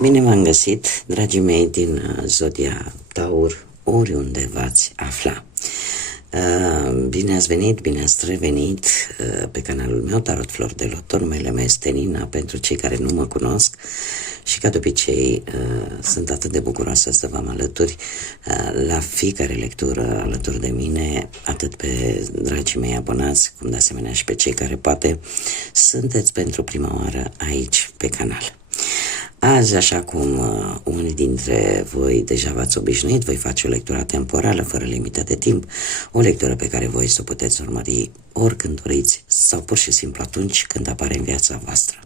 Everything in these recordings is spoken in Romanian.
Bine v-am găsit, dragii mei din Zodia Taur, oriunde v-ați afla. Bine ați venit, bine ați revenit pe canalul meu Tarot Flori de Loto. Numele meu este Nina, pentru cei care nu mă cunosc, și ca de obicei sunt atât de bucuroasă să vă alături la fiecare lectură alături de mine, atât pe dragii mei abonați, cum de asemenea și pe cei care poate sunteți pentru prima oară aici pe canal. Azi, așa cum unii dintre voi deja v-ați obișnuit, voi face o lectură temporală, fără limită de timp, o lectură pe care voi să o puteți urmări oricând doriți sau pur și simplu atunci când apare în viața voastră.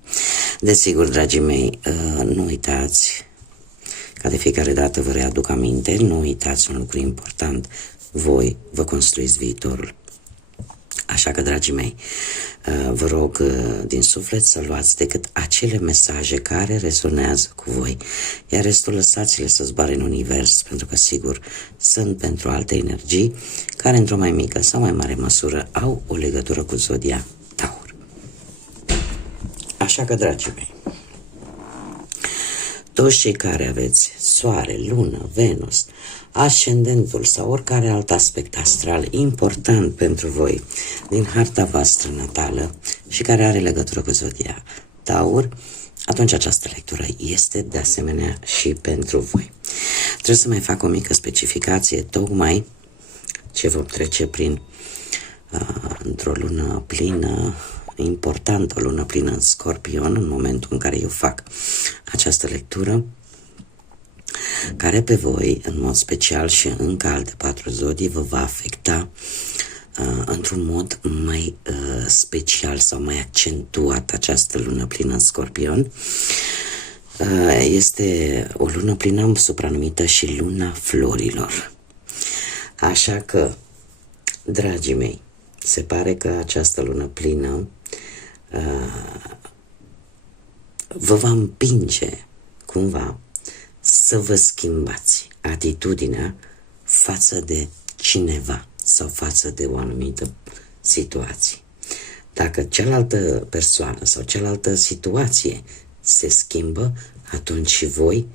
Desigur, dragii mei, nu uitați, ca de fiecare dată vă readuc aminte, nu uitați un lucru important, voi vă construiți viitorul. Așa că, dragii mei, vă rog din suflet să luați decât acele mesaje care rezonează cu voi, iar restul lăsați-le să zboare în univers, pentru că, sigur, sunt pentru alte energii care, într-o mai mică sau mai mare măsură, au o legătură cu Zodia Taur. Așa că, dragii mei, toți cei care aveți Soare, Lună, Venus, ascendentul sau oricare alt aspect astral important pentru voi din harta voastră natală și care are legătură cu Zodia Taur, atunci această lectură este de asemenea și pentru voi. Trebuie să mai fac o mică specificație, tocmai ce vom trece prin într-o lună plină importantă, o lună plină în Scorpion, în momentul în care eu fac această lectură, care pe voi, în mod special și încă alte 4 zodii, vă va afecta într-un mod mai special sau mai accentuat această lună plină în Scorpion. Este o lună plină supranumită și luna florilor. Așa că, dragii mei, se pare că această lună plină vă va împinge cumva să vă schimbați atitudinea față de cineva sau față de o anumită situație. Dacă cealaltă persoană sau cealaltă situație se schimbă, atunci și voi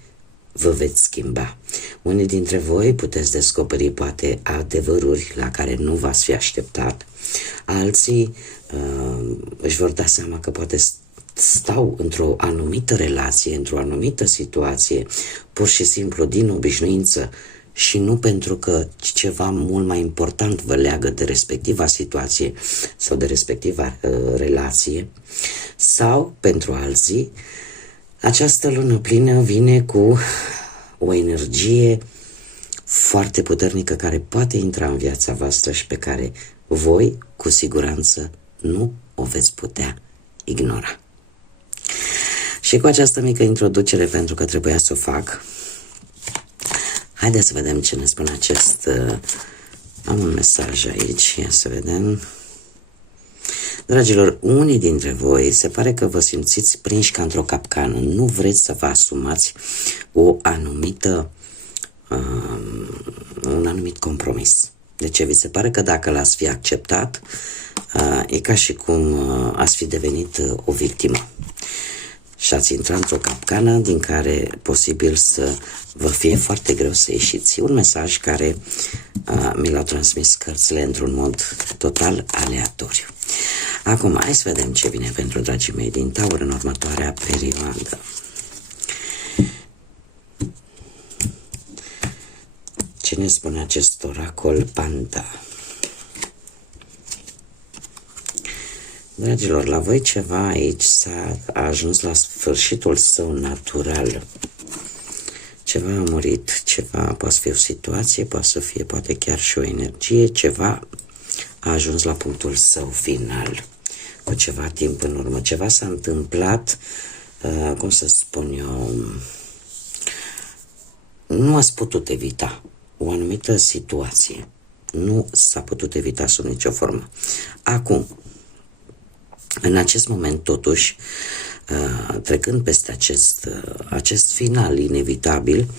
vă veți schimba. Unii dintre voi puteți descoperi poate adevăruri la care nu v-ați fi așteptat. Alții își vor da seama că poate stau într-o anumită relație, într-o anumită situație, pur și simplu din obișnuință și nu pentru că ceva mult mai important vă leagă de respectiva situație sau de respectiva relație. Sau, pentru alții, această lună plină vine cu o energie foarte puternică care poate intra în viața voastră și pe care voi, cu siguranță, nu o veți putea ignora. Și cu această mică introducere, pentru că trebuia să o fac, haideți să vedem ce ne spune acest... am un mesaj aici, ia să vedem. Dragilor, unii dintre voi se pare că vă simțiți prinși ca într-o capcană. Nu vreți să vă asumați o anumită, un anumit compromis. De ce? Vi se pare că dacă l-ați fi acceptat, e ca și cum ați fi devenit o victimă și ați intrat într-o capcană din care posibil să vă fie foarte greu să ieșiți. Un mesaj care mi l-au transmis cărțile într-un mod total aleatoriu. Acum, hai să vedem ce vine pentru dragii mei din Taur în următoarea perioadă. Ce ne spune acest oracol Panta? Dragilor, la voi ceva aici s-a ajuns la sfârșitul său natural. Ceva a murit, ceva poate fi o situație, poate să fie poate chiar și o energie, ceva a ajuns la punctul său final. Cu ceva timp în urmă, ceva s-a întâmplat, cum să spun eu, nu ați putut evita o anumită situație. Nu s-a putut evita sub nicio formă. Acum, în acest moment, totuși, trecând peste acest final inevitabil,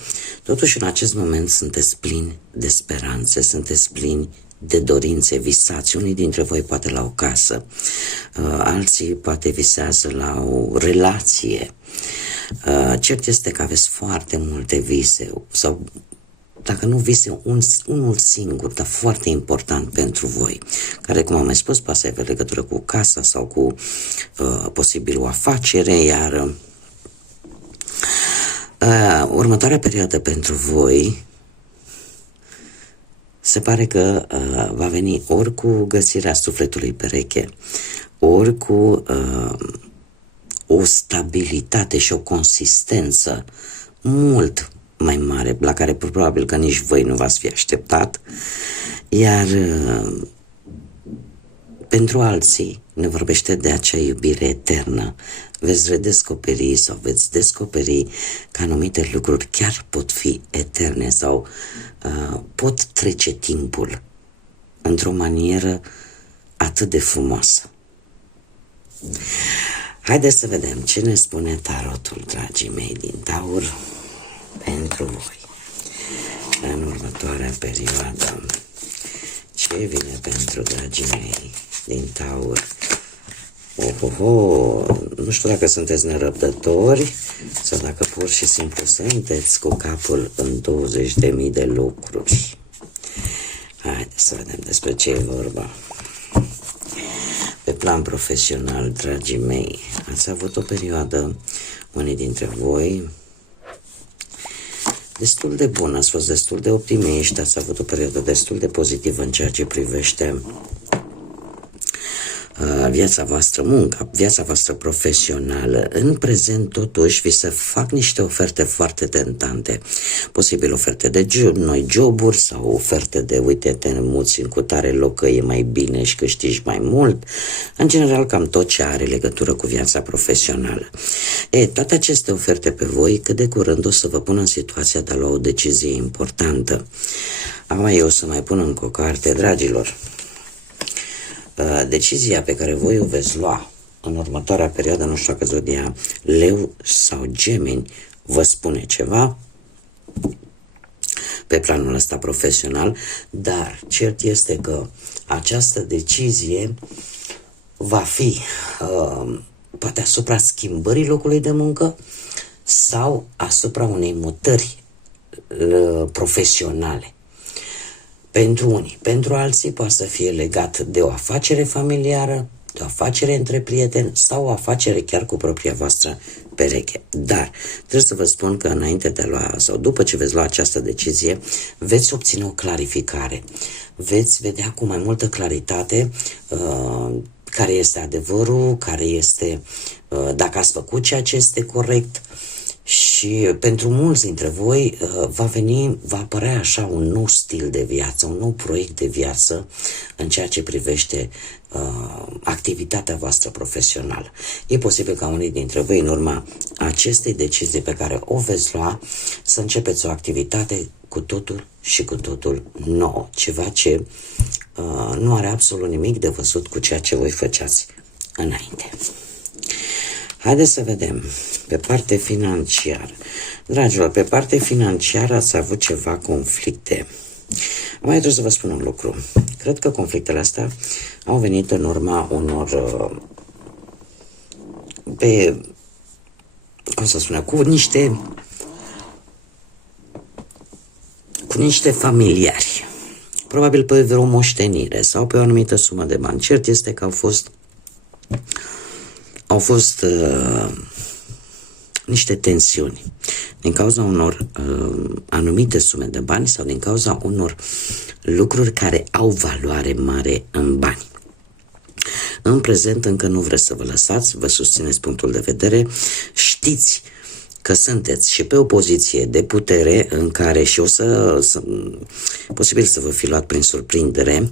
totuși în acest moment sunteți plini de speranțe, sunteți plini de dorințe, visați. Unii dintre voi poate la o casă, alții poate visează la o relație, Cert este că aveți foarte multe vise, sau dacă nu vise, unul singur, dar foarte important pentru voi, care, cum am mai spus, poate să aibă legătură cu casa sau cu posibil o afacere, iar următoarea perioadă pentru voi se pare că va veni ori cu găsirea sufletului pereche, ori cu o stabilitate și o consistență mult mai mare, la care probabil că nici voi nu v-ați fi așteptat, iar pentru alții ne vorbește de acea iubire eternă. Veți redescoperi sau veți descoperi că anumite lucruri chiar pot fi eterne sau pot trece timpul într-o manieră atât de frumoasă. Haideți să vedem ce ne spune tarotul, dragii mei, din Taur pentru voi în următoarea perioadă. Ce vine pentru dragii mei din Taur? Nu știu dacă sunteți nerăbdători sau dacă pur și simplu sunteți cu capul în 20.000 de lucruri. Haideți să vedem despre ce e vorba. Pe plan profesional, dragii mei, ați avut o perioadă, unii dintre voi, destul de bună, ați fost destul de optimiști, ați avut o perioadă destul de pozitivă în ceea ce privește viața voastră, munca, viața voastră profesională. În prezent, totuși, vi se fac niște oferte foarte tentante. Posibil oferte de noi joburi sau oferte de, uite, te muți în cutare loc că e mai bine și câștigi mai mult. În general, cam tot ce are legătură cu viața profesională. Toate aceste oferte pe voi, cât de curând o să vă pună în situația de a lua o decizie importantă. Acum eu o să mai pun încă o carte, dragilor. Decizia pe care voi o veți lua în următoarea perioadă, nu știu dacă zodia Leu sau Gemeni vă spune ceva pe planul ăsta profesional, dar cert este că această decizie va fi poate asupra schimbării locului de muncă sau asupra unei mutări profesionale. Pentru unii, pentru alții poate să fie legat de o afacere familiară, de o afacere între prieteni sau o afacere chiar cu propria voastră pereche. Dar trebuie să vă spun că înainte de a lua sau după ce veți lua această decizie, veți obține o clarificare. Veți vedea cu mai multă claritate care este adevărul, care este dacă ați făcut ceea ce este corect. Și pentru mulți dintre voi va apărea așa un nou stil de viață, un nou proiect de viață în ceea ce privește activitatea voastră profesională. E posibil ca unii dintre voi, în urma acestei decizii pe care o veți lua, să începeți o activitate cu totul și cu totul nouă, ceva ce nu are absolut nimic de văzut cu ceea ce voi făceați înainte. Haideți să vedem pe parte financiară. Dragilor, pe parte financiară ați avut ceva conflicte. Mai trebuie să vă spun un lucru. Cred că conflictele astea au venit în urma unor cu niște familiari. Probabil pe vreo moștenire sau pe o anumită sumă de bani. Cert este că au fost niște tensiuni din cauza unor anumite sume de bani sau din cauza unor lucruri care au valoare mare în bani. În prezent încă nu vreți să vă lăsați, vă susțineți punctul de vedere, știți că sunteți și pe o poziție de putere în care și posibil să vă fi luat prin surprindere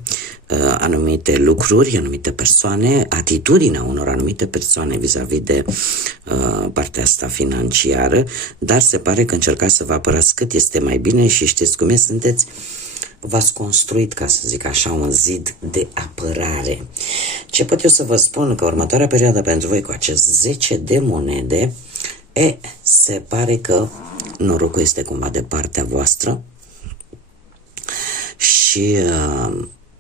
anumite lucruri, anumite persoane, atitudinea unor anumite persoane vis-a-vis de partea asta financiară, dar se pare că încercați să vă apărați cât este mai bine și știți cum e, v-ați construit, ca să zic așa, un zid de apărare. Ce pot eu să vă spun? Că următoarea perioadă pentru voi cu acest 10 de monede, se pare că norocul este cumva de partea voastră și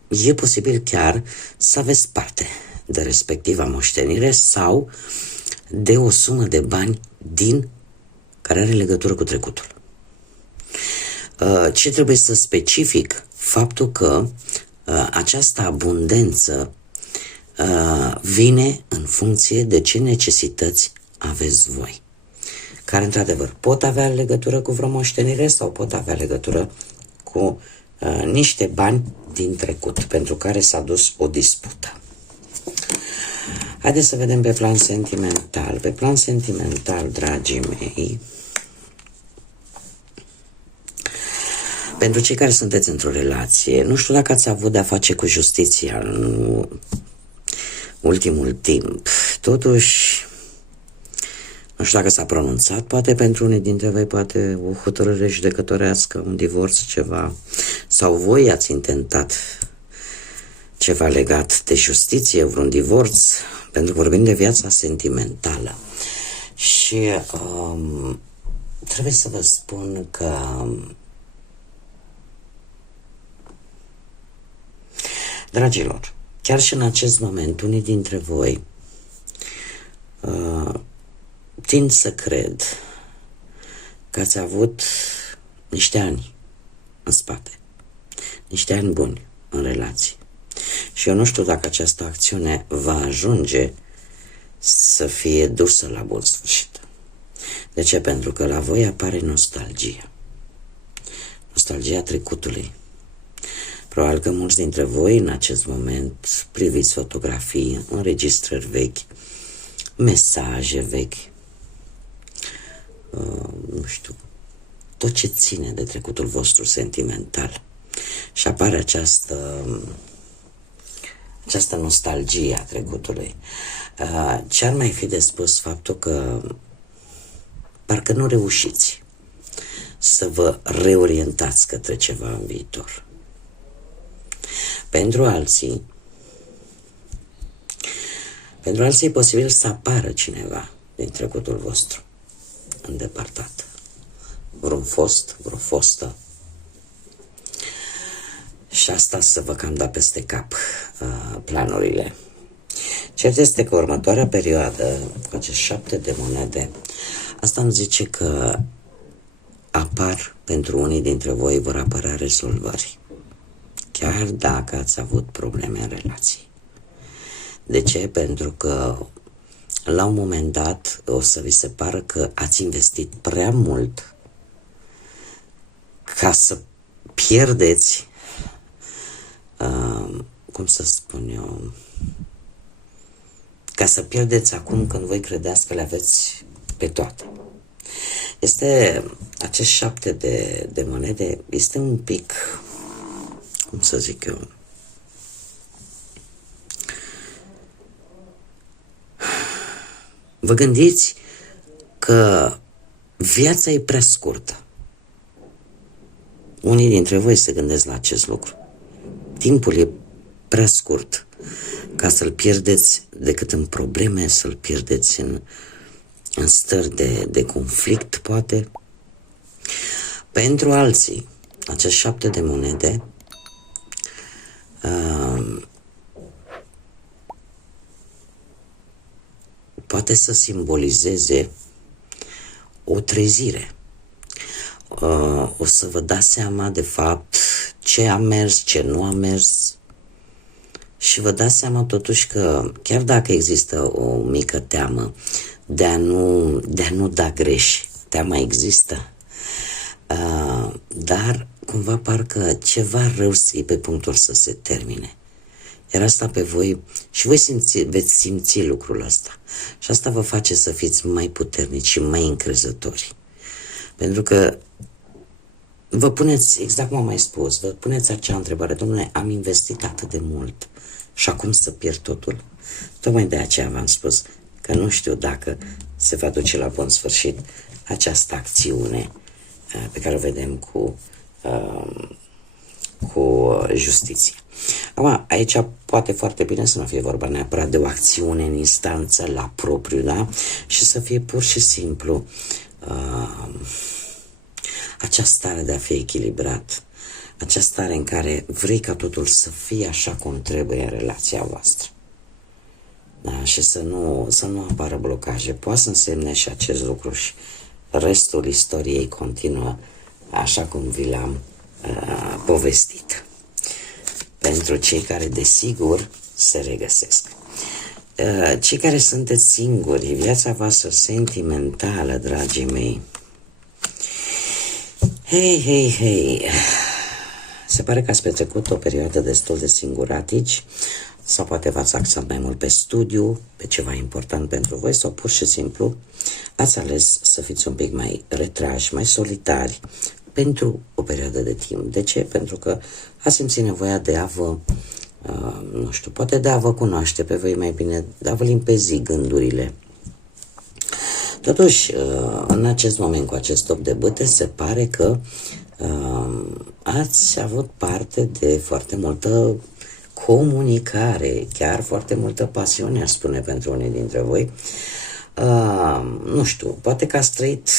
e posibil chiar să aveți parte de respectiva moștenire sau de o sumă de bani din care are legătură cu trecutul. Ce trebuie să specific? Faptul că această abundență vine în funcție de ce necesități aveți voi, care într-adevăr pot avea legătură cu vreo moștenire sau pot avea legătură cu niște bani din trecut pentru care s-a dus o dispută. Haideți să vedem pe plan sentimental. Pe plan sentimental, dragii mei, pentru cei care sunteți într-o relație, nu știu dacă ați avut de-a face cu justiția în ultimul timp. Totuși, nu știu dacă s-a pronunțat, poate pentru unii dintre voi, poate o hotărâre judecătorească, un divorț, ceva, sau voi ați intentat ceva legat de justiție, vreun divorț, pentru că vorbim de viața sentimentală. Și trebuie să vă spun că dragilor, chiar și în acest moment, unii dintre voi tind să cred că ați avut niște ani în spate, niște ani buni în relație. Și eu nu știu dacă această acțiune va ajunge să fie dusă la bun sfârșit. De ce? Pentru că la voi apare nostalgia. Nostalgia trecutului. Probabil că mulți dintre voi în acest moment priviți fotografii, înregistrări vechi, mesaje vechi, nu știu, tot ce ține de trecutul vostru sentimental. Și apare această nostalgie a trecutului. Ce ar mai fi de spus faptul că parcă nu reușiți să vă reorientați către ceva în viitor. Pentru alții e posibil să apară cineva din trecutul vostru îndepărtat. Vreo fostă. Și asta să vă cam da peste cap planurile. Cert este că următoarea perioadă, cu acest 7 de monede, asta îmi zice că apar pentru unii dintre voi, vor apărea rezolvări. Chiar dacă ați avut probleme în relații. De ce? Pentru că la un moment dat o să vi se pară că ați investit prea mult ca să pierdeți, cum să spun eu, ca să pierdeți acum când voi credeți că le aveți pe toate. Este acest 7 de monede, este un pic, cum să zic eu, vă gândiți că viața e prea scurtă. Unii dintre voi se gândesc la acest lucru. Timpul e prea scurt ca să-l pierdeți decât în probleme, să-l pierdeți în stări de conflict, poate. Pentru alții, acest 7 de monede poate să simbolizeze o trezire. O să vă dați seama de fapt ce a mers, ce nu a mers și vă dați seama totuși că chiar dacă există o mică teamă de a nu da greș, teama există, dar cumva parcă ceva rău e pe punctul să se termine. Iar asta pe voi, și voi veți simți lucrul ăsta. Și asta vă face să fiți mai puternici și mai încrezători. Pentru că vă puneți, exact cum am mai spus, vă puneți acea întrebare: domnule, am investit atât de mult și acum să pierd totul? Tocmai de aceea v-am spus că nu știu dacă se va duce la bun sfârșit această acțiune pe care o vedem cu justiție. Acum, aici poate foarte bine să nu fie vorba neapărat de o acțiune în instanță la propriu, da? Și să fie pur și simplu acea stare de a fi echilibrat, acea stare în care vrei ca totul să fie așa cum trebuie în relația voastră. Da? Și să nu apară blocaje. Poate să însemne și acest lucru și restul istoriei continuă așa cum vi l-am povestit. Pentru cei care desigur se regăsesc. Cei care sunteți singuri, viața voastră sentimentală, dragii mei. Hei, se pare că ați petrecut o perioadă destul de singuratici, sau poate v-ați axat mai mult pe studiu, pe ceva important pentru voi, sau pur și simplu ați ales să fiți un pic mai retrași, mai solitari pentru o perioadă de timp. De ce? Pentru că ați simțit nevoia de a vă, nu știu, poate de a vă cunoaște pe voi mai bine, de a vă limpezi gândurile. Totuși, în acest moment, cu acest top de bâte, se pare că ați avut parte de foarte multă comunicare, chiar foarte multă pasiune, aș spune, pentru unii dintre voi. Nu știu, poate că ați trăit,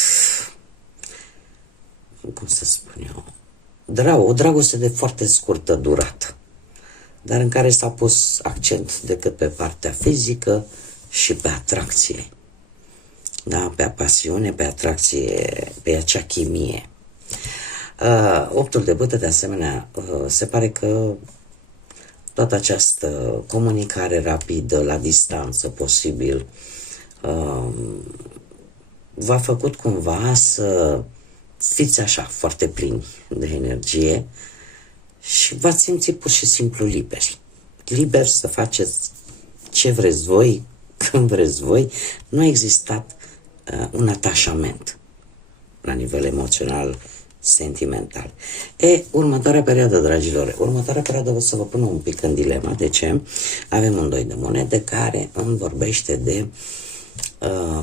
cum să spun eu, o dragoste de foarte scurtă durată, dar în care s-a pus accent decât pe partea fizică și pe atracție. Da, pe pasiune, pe atracție, pe acea chimie. Optul de bâtă, de asemenea, se pare că toată această comunicare rapidă, la distanță posibil, v-a făcut cumva să fiți așa, foarte plini de energie și v-ați simțit pur și simplu liberi. Liberi să faceți ce vreți voi, când vreți voi. Nu a existat un atașament la nivel emoțional, sentimental. Următoarea perioadă, dragilor, următoarea perioadă o să vă pun un pic în dilema. De ce? Avem un doi de monede care îmi vorbește de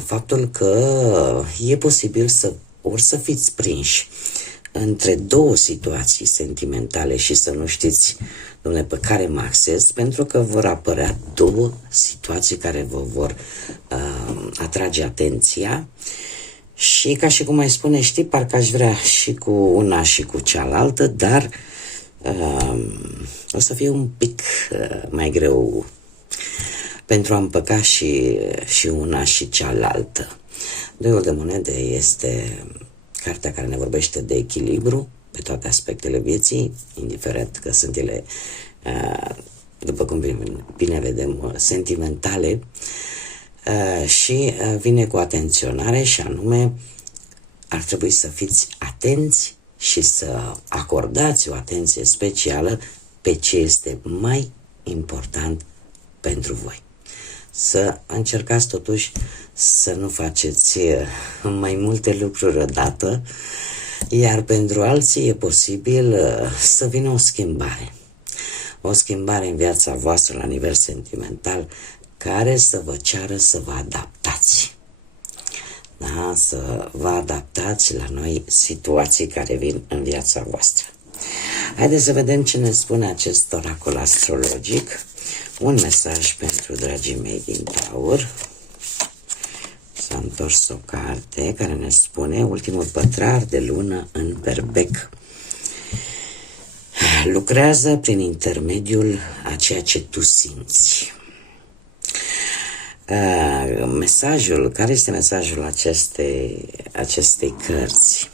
faptul că e posibil să fiți prinși între două situații sentimentale și să nu știți, dom'le, pe care mă axez, pentru că vor apărea două situații care vă vor atrage atenția și, ca și cum mai spune, știi, parcă aș vrea și cu una și cu cealaltă, dar o să fie un pic mai greu pentru a împăca și una și cealaltă. Doiul de monede este cartea care ne vorbește de echilibru pe toate aspectele vieții, indiferent că sunt ele, după cum bine vedem, sentimentale, și vine cu atenționare, și anume ar trebui să fiți atenți și să acordați o atenție specială pe ce este mai important pentru voi. Să încercați totuși să nu faceți mai multe lucruri odată, iar pentru alții e posibil să vină o schimbare. O schimbare în viața voastră la nivel sentimental care să vă ceară să vă adaptați. Da? Să vă adaptați la noi situații care vin în viața voastră. Haideți să vedem ce ne spune acest oracol astrologic. Un mesaj pentru dragii mei din Taur. S-a întors o carte care ne spune: ultimul pătrar de lună în Berbec. Lucrează prin intermediul a ceea ce tu simți. Care este mesajul acestei cărți?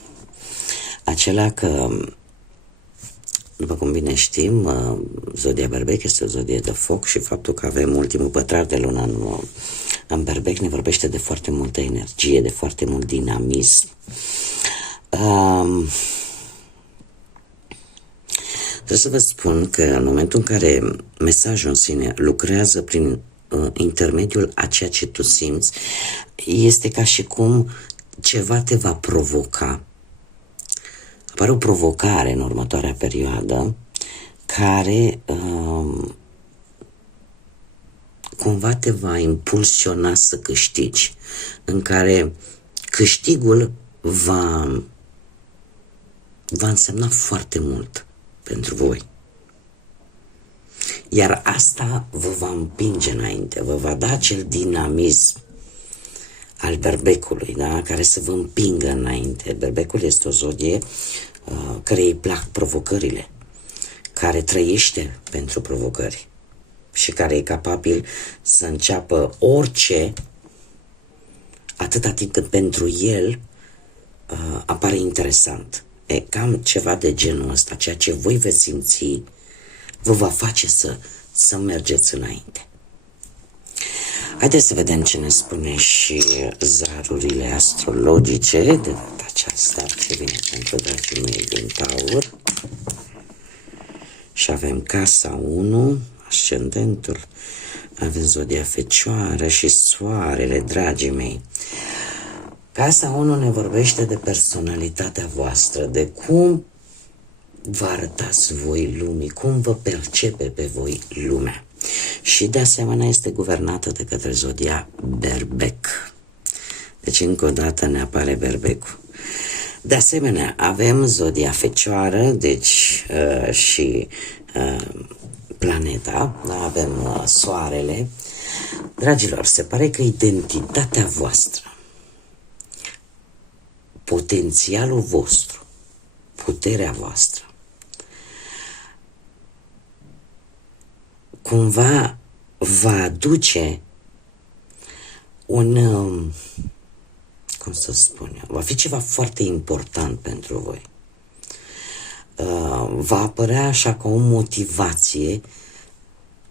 Acela că, după cum bine știm, zodia Berbec este o zodie de foc și faptul că avem ultimul pătrar de lună în Berbec ne vorbește de foarte multă energie, de foarte mult dinamism. Trebuie să vă spun că în momentul în care mesajul în sine lucrează prin intermediul a ceea ce tu simți, este ca și cum ceva te va provoca. Apare o provocare în următoarea perioadă care cumva te va impulsiona să câștigi, în care câștigul va însemna foarte mult pentru voi. Iar asta vă va împinge înainte, vă va da acel dinamism al berbecului, da? Care să vă împingă înainte. Berbecul este o zodie care îi plac provocările, care trăiește pentru provocări și care e capabil să înceapă orice atâta timp cât pentru el apare interesant. E cam ceva de genul ăsta, ceea ce voi veți simți vă va face să mergeți înainte. Haideți să vedem ce ne spune și zarurile astrologice de data aceasta, ce vine pentru dragii mei din Taur. Și avem casa 1, ascendentul, avem zodia Fecioară și soarele, dragii mei. Casa 1 ne vorbește de personalitatea voastră, de cum vă arătați voi lumii, cum vă percepe pe voi lumea. Și de asemenea este guvernată de către zodia Berbec. Deci încă o dată ne apare Berbecul. De asemenea avem zodia Fecioară, deci și planeta, avem soarele. Dragilor, se pare că identitatea voastră, potențialul vostru, puterea voastră, cumva va aduce un, cum să spun eu, va fi ceva foarte important pentru voi. Va apărea așa ca o motivație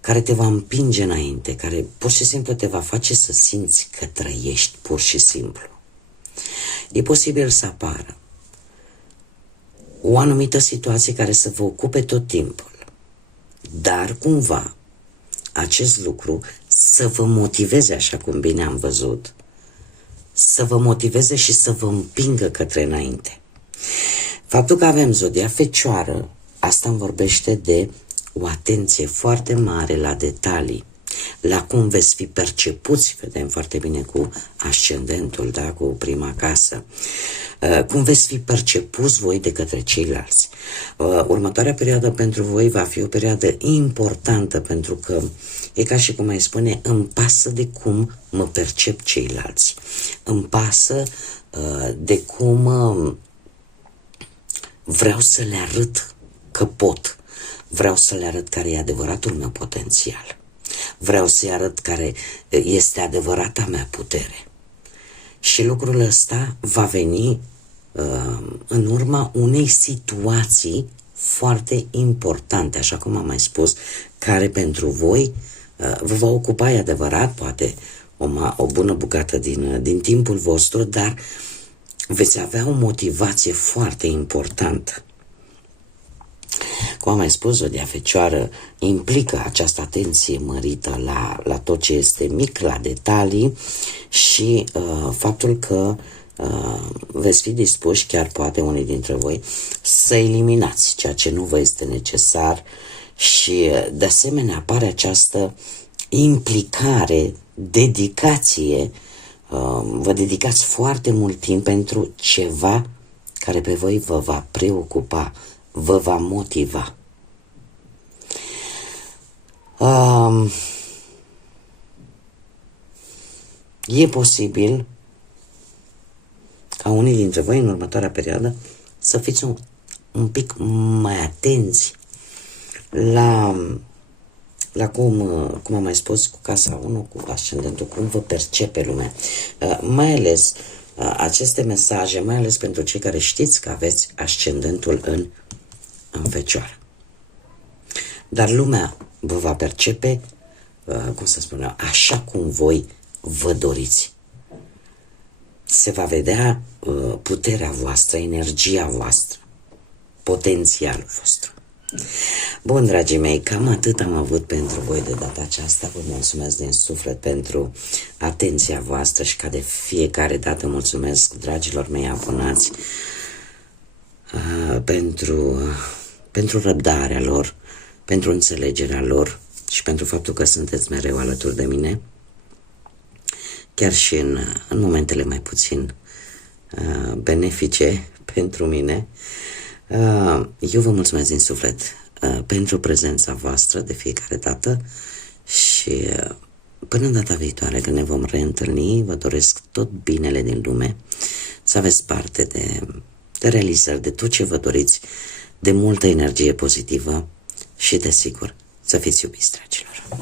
care te va împinge înainte, care pur și simplu te va face să simți că trăiești pur și simplu. E posibil să apară o anumită situație care să vă ocupe tot timpul, dar cumva acest lucru să vă motiveze, așa cum bine am văzut, să vă motiveze și să vă împingă către înainte. Faptul că avem zodia Fecioară, asta îmi vorbește de o atenție foarte mare la detalii, la cum veți fi percepuți, vedem foarte bine cu ascendentul, da, cu prima casă, cum veți fi percepuți voi de către ceilalți. Următoarea perioadă pentru voi va fi o perioadă importantă, pentru că e ca și cum mai spune, îmi pasă de cum mă percep ceilalți, îmi pasă de cum vreau să le arăt că pot, vreau să le arăt care e adevăratul meu potențial. Vreau să-i arăt care este adevărata mea putere. Și lucrul ăsta va veni în urma unei situații foarte importante, așa cum am mai spus, care pentru voi vă va ocupa, e adevărat, poate o bună bucată din timpul vostru, dar veți avea o motivație foarte importantă. Cum am mai spus, zodia Fecioară implică această atenție mărită la tot ce este mic, la detalii și faptul că veți fi dispuși, chiar poate unii dintre voi, să eliminați ceea ce nu vă este necesar și de asemenea apare această implicare, dedicație, vă dedicați foarte mult timp pentru ceva care pe voi vă va preocupa, vă va motiva. E posibil ca unii dintre voi în următoarea perioadă să fiți un pic mai atenți la cum am mai spus, cu casa 1, cu ascendentul, cum vă percepe lumea. Mai ales aceste mesaje, mai ales pentru cei care știți că aveți ascendentul în Fecioară. Dar lumea vă va percepe, cum să spun eu, așa cum voi vă doriți. Se va vedea puterea voastră, energia voastră, potențialul vostru. Bun, dragii mei, cam atât am avut pentru voi de data aceasta. Vă mulțumesc din suflet pentru atenția voastră și ca de fiecare dată mulțumesc dragilor mei abonați pentru răbdarea lor, pentru înțelegerea lor și pentru faptul că sunteți mereu alături de mine, chiar și în momentele mai puțin benefice pentru mine. Eu vă mulțumesc din suflet pentru prezența voastră de fiecare dată și până în data viitoare, când ne vom reîntâlni, vă doresc tot binele din lume, să aveți parte de realizări, de tot ce vă doriți, de multă energie pozitivă și, desigur, să fiți iubiți, dragilor.